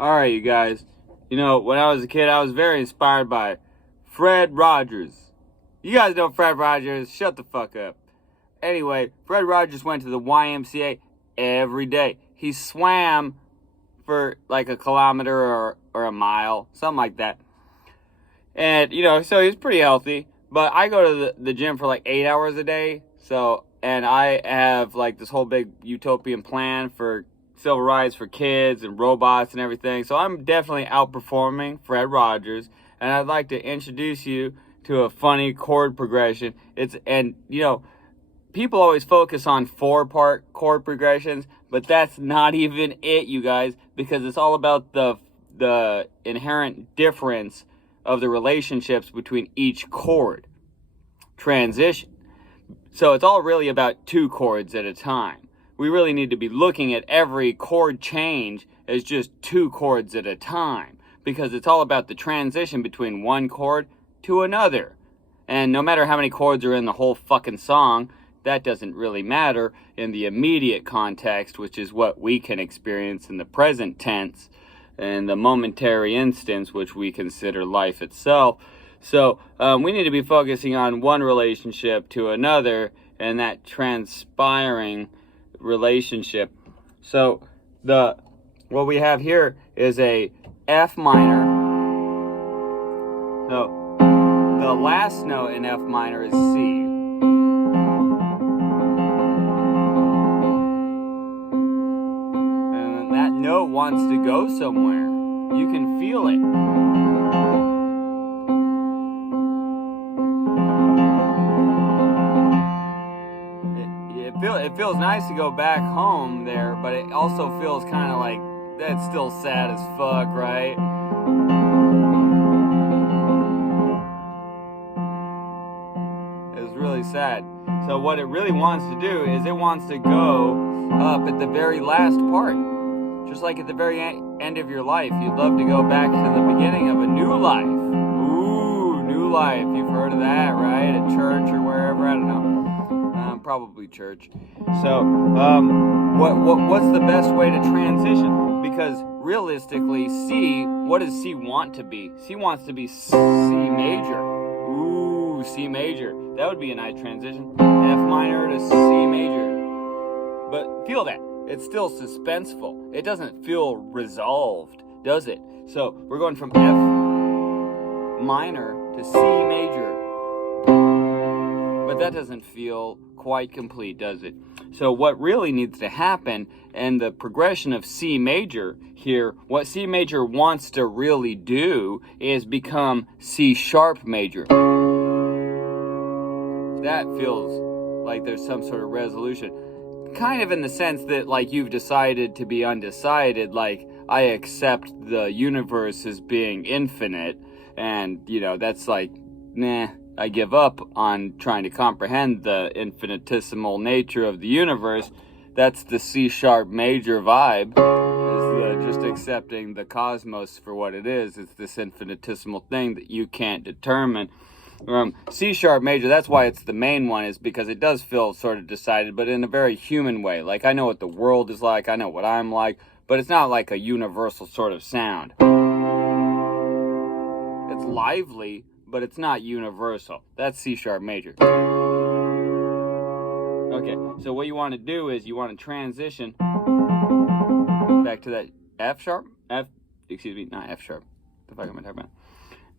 Alright, you guys. You know, when I was a kid, I was very inspired by Fred Rogers. You guys know Fred Rogers. Shut the fuck up. Anyway, Fred Rogers went to the YMCA every day. He swam for like a kilometer or a mile, something like that. And, you know, so he's pretty healthy. But I go to the gym for like 8 hours a day. And I have like this whole big utopian plan for civil rights for kids and robots and everything. So I'm definitely outperforming Fred Rogers. And I'd like to introduce you to a funny chord progression. People always focus on 4-part chord progressions, but that's not even it, you guys, because it's all about the inherent difference of the relationships between each chord transition. So it's all really about 2 chords at a time. We really need to be looking at every chord change as just 2 chords at a time, because it's all about the transition between one chord to another. And no matter how many chords are in the whole fucking song, that doesn't really matter in the immediate context, which is what we can experience in the present tense and the momentary instance, which we consider life itself. So we need to be focusing on one relationship to another and that transpiring relationship. So what we have here is a F minor. So the last note in F minor is C. And that note wants to go somewhere. You can feel it. It feels nice to go back home there, but it also feels kind of like that's still sad as fuck, right? It's really sad. So what it really wants to do is it wants to go up at the very last part. Just like at the very end of your life, you'd love to go back to the beginning of a new life. Ooh, new life. You've heard of that, right? At church or wherever, I don't know. Probably church. So, what's the best way to transition? Because realistically, what does C want to be? C wants to be C major. Ooh, C major. That would be a nice transition. F minor to C major. But feel that. It's still suspenseful. It doesn't feel resolved, does it? So, we're going from F minor to C major. But that doesn't feel quite complete, does it? So what really needs to happen, and the progression of C major here, what C major wants to really do is become C sharp major. That feels like there's some sort of resolution. Kind of in the sense that like you've decided to be undecided, like I accept the universe as being infinite, and you know, that's like, nah. I give up on trying to comprehend the infinitesimal nature of the universe. That's the C sharp major vibe, is just accepting the cosmos for what it is. It's this infinitesimal thing that you can't determine. C sharp major, that's why it's the main one, is because it does feel sort of decided, but in a very human way. Like, I know what the world is like, I know what I'm like, but it's not like a universal sort of sound. It's lively, but it's not universal. That's C sharp major. Okay, so what you want to do is you want to transition back to that F sharp? Not F sharp. What the fuck am I talking about?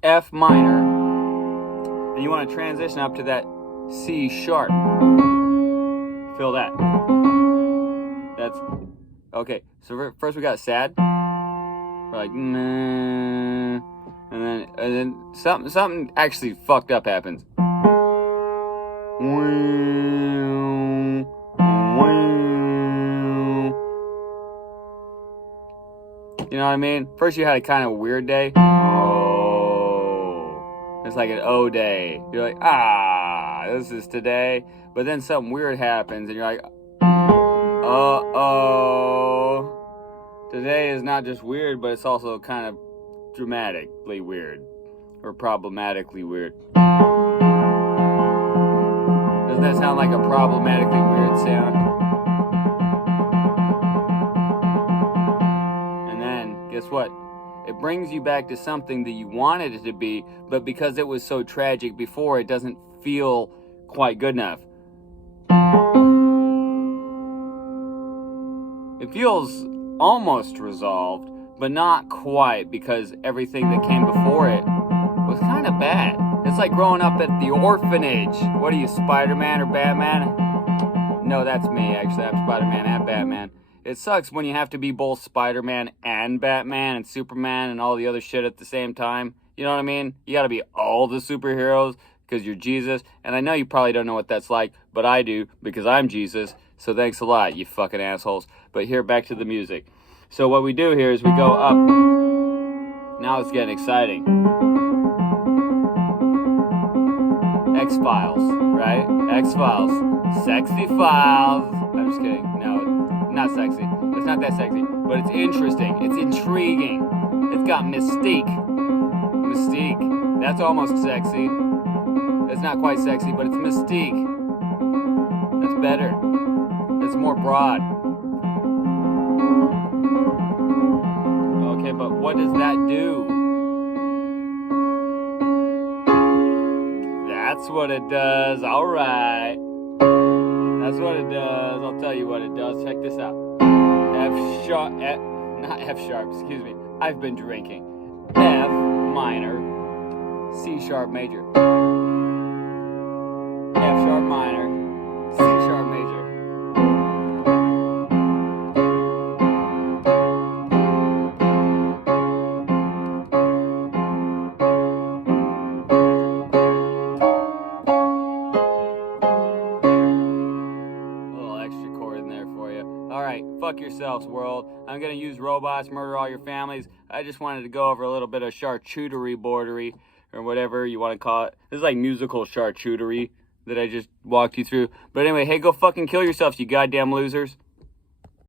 F minor. And you want to transition up to that C sharp. Feel that. That's, okay, so first we got sad. We're like, nah. And then something actually fucked up happens. You know what I mean? First you had a kind of weird day. Oh. It's like an O day. You're like, this is today. But then something weird happens and you're like, uh-oh. Today is not just weird, but it's also kind of dramatically weird, or problematically weird. Doesn't that sound like a problematically weird sound? And then guess what? It brings you back to something that you wanted it to be, but because it was so tragic before, it doesn't feel quite good enough. It feels almost resolved, but not quite, because everything that came before it was kind of bad. It's like growing up at the orphanage. What are you, Spider-Man or Batman? No, that's me, actually. I'm Spider-Man and Batman. It sucks when you have to be both Spider-Man and Batman and Superman and all the other shit at the same time. You know what I mean? You gotta be all the superheroes because you're Jesus. And I know you probably don't know what that's like, but I do because I'm Jesus. So thanks a lot, you fucking assholes. But here, back to the music. So what we do here is we go up. Now it's getting exciting. X-Files, right? X-Files. Sexy files. I'm just kidding. No, not sexy. It's not that sexy. But it's interesting. It's intriguing. It's got mystique. Mystique. That's almost sexy. It's not quite sexy, but it's mystique. That's better. It's more broad. Okay, but what does that do? That's what it does. All right. That's what it does. I'll tell you what it does. Check this out. Not F sharp, excuse me. I've been drinking. F minor, C sharp major. F sharp minor, C sharp major. Alright, fuck yourselves, world. I'm gonna use robots, murder all your families. I just wanted to go over a little bit of charcuterie boardery, or whatever you want to call it. This is like musical charcuterie that I just walked you through. But anyway, hey, go fucking kill yourselves, you goddamn losers.